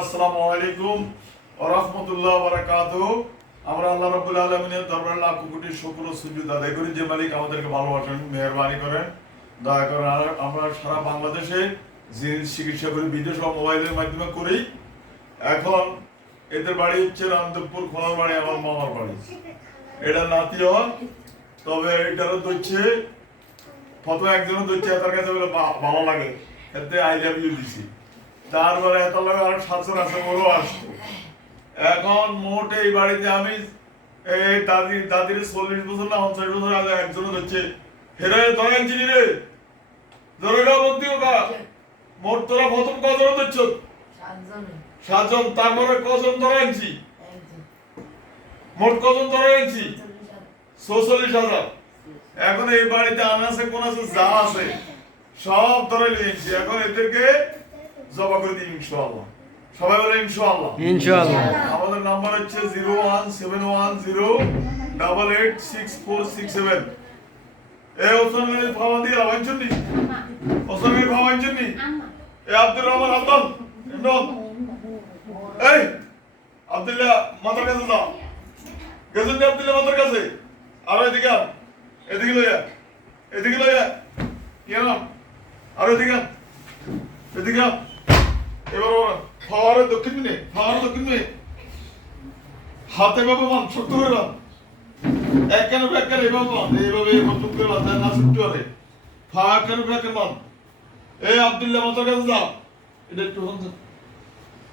আসসালামু আলাইকুম ওয়া রাহমাতুল্লাহি ওয়া বারাকাতুহু। আমরা আল্লাহ রাব্বুল আলামিনের দরবারে লাখ কোটি শুকর ও সুজুদ আদায় করি যে মালিক আমাদেরকে ভালোবাসেন, মেহেরবানি করেন, দয়া করেন। আমরা সারা বাংলাদেশে জিনিস চিকিৎসা করি, বিদেশ ও মোবাইলের মাধ্যমে করি। এখন এদের বাড়ি হচ্ছে রামদেবপুর, খোলার বাড়ি আমার মামার বাড়ি। এটা নাতিও, তবে এটারও দইছে প্রথমে একজনও দইছে, তার কাছে বলে ভালো লাগে, এতে আই লাভ ইউ দিছি। তারপরে এত লোক আরো 700 আছে, ওরও আসতো। এখন মোট এই বাড়িতে আমি এই দাদির 40 বছর না 50 বছর আগে একজনও হচ্ছে হেরে ধরেন চিনি রে ধরেগা বলতে হোগা। মোট তোরা প্রথম কজন হচ্ছ? 7 জন। তারপরে কজন ধরেনছি? মোট কজন ধরেনছি? 46,000। এখন এই বাড়িতে আনাছে কোন আছে যা আছে সব ধরে নিয়েছি। এখন এদেরকে জবা করে দিই ইনশাআল্লাহ। সবাই বলে ইনশাআল্লাহ। ইনশাআল্লাহ। আমাদের নাম্বার হচ্ছে 01710886467। এই ওসমানের ভাবা দিয়ে আওয়াজনি ওসমানের ভাবাইছনি এই আব্দুর রহমান আব্দুল ইমরান এই আব্দুল্লাহ মাতার কাছে দাও। গেছেন আব্দুল্লাহ মাতার কাছে। আর এদিকে লইয়া কি নাম? আর এদিকে এবার ফাওয়ারের দক্ষিণ দিনে হাতে ভাবে মান শক্ত করে মান, এক কেন এইভাবে মান, এইভাবে মতলব করে মান, না ছুটতে পারে। ফাওয়ার কেন মান। এই আব্দুল্লাহ মাতার কাছে যা। এটা একটু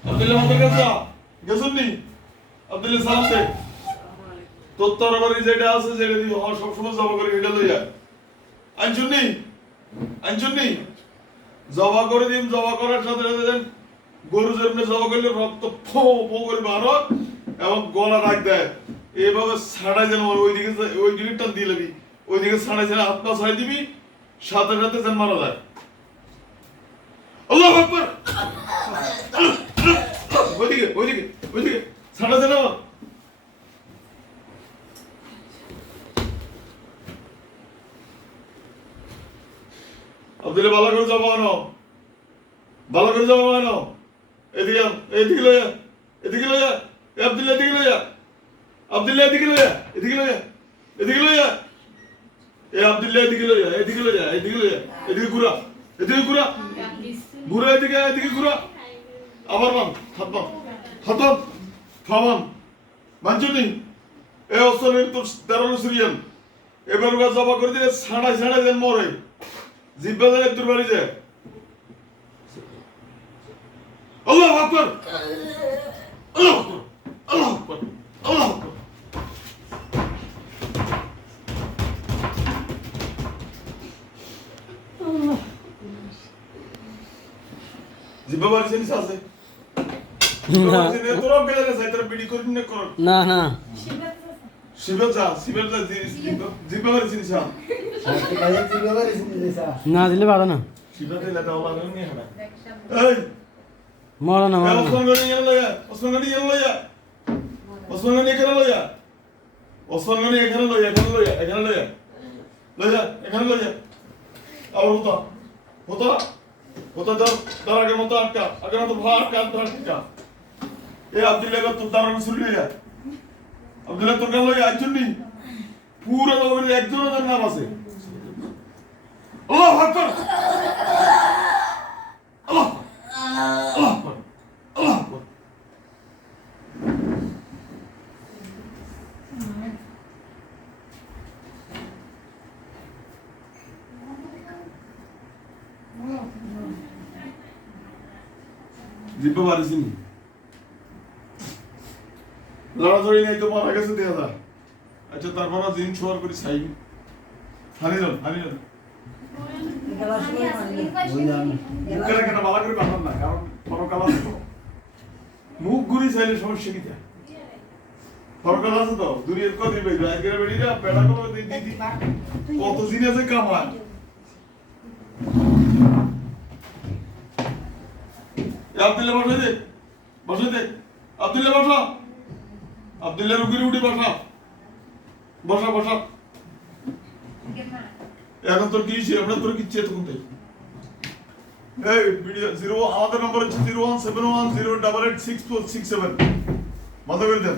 আব্দুল্লাহ মাতার কাছে যা। গেছেন নি? আব্দুল্লাহ সালাম দে। তোর তরবারি যেটা আছে যেটা দিয়ে সবসময় জবা করে এটা লইয়া আনছুনি জবা করে দিন। জবা করার সাথে সাথে গরু যেমনি জবা করলে রক্ত ফো ফো করে বারো এবং গলা রাখ দেয়। এইভাবে ছাড়াই যেন ওই দিকে টান দিয়ে দিবি, ওইদিকে ছাড়াই যেন হাত পা ছাড়াই দিবি, সাথে সাথে যেন মারা যায়। আল্লাহু আকবার। ওইদিকে ছাড়া যেন আব্দুল্লাহ ভালো করে যাবো আনো, ভালো করে যাবো আনো। এদিকে লইয়া আব্দুল্লাহ এদিকে লইয়া এদিকে লইয়া এ আব্দুল্লাহ এদিকে লইয়া এদিকে ঘুরা এদিকে ঘুরা। আবার মান হাত ফামান মানছুনি। এ অসলের তোর 13 সিরিয়াল এবার ওরা জবা করে দিলে ছাড়াই যেন মরে, জিব্বা যেন তোর বাড়ি যায়। আল্লাহু আকবার। জিব্বা বাড়ি জিনিস আছে তোরা বেলা গেছে তোরা বিড়ি করি না শিবের যা জিব্বা বাড়ি জিনিস না দিলে ভালো না। শিবের দিলে তো ভালো নেই হবে। এই মরো না ওসমান গনি এখানে লইয়া আবার হতো তার আগের মতো আগের মতো ভাত আটকা। এই আব্দুল্লাহ তোর দাঁড়ানো শুরু লইয়া আব্দুল্লাহ তোর কাছে লইয়া আইছুনি পুরো একজনের নাম আছে। আল্লাহু আকবার। জিব্বা পারিসিনি লড়াধরি নাই তো মারা গেছে দেখা যায়। আচ্ছা তারপর দিন শোয়ার করি চাই হানিজন কেন বালা করে বাঁধান না, কারণ পরকাল আছে তো। মুখ ঘুরি চাইলে সমস্যা কি যায়? পরকাল আছে তো দুনিয়ার কত দিবে একের বেড়িরা পেড়া করে দিদি কত দিন আছে কামায়। আব্দুল্লাহ বসে দে আব্দুল্লাহ বসা। আব্দুল্লাহ রুগীর উঠে বসা। এখন তোর কি হয়েছে? তোর কিচ্ছে তখন তাই এই ভিডিও 0 আমাদের নম্বর হচ্ছে 01710886467 বন্ধ করে দেন।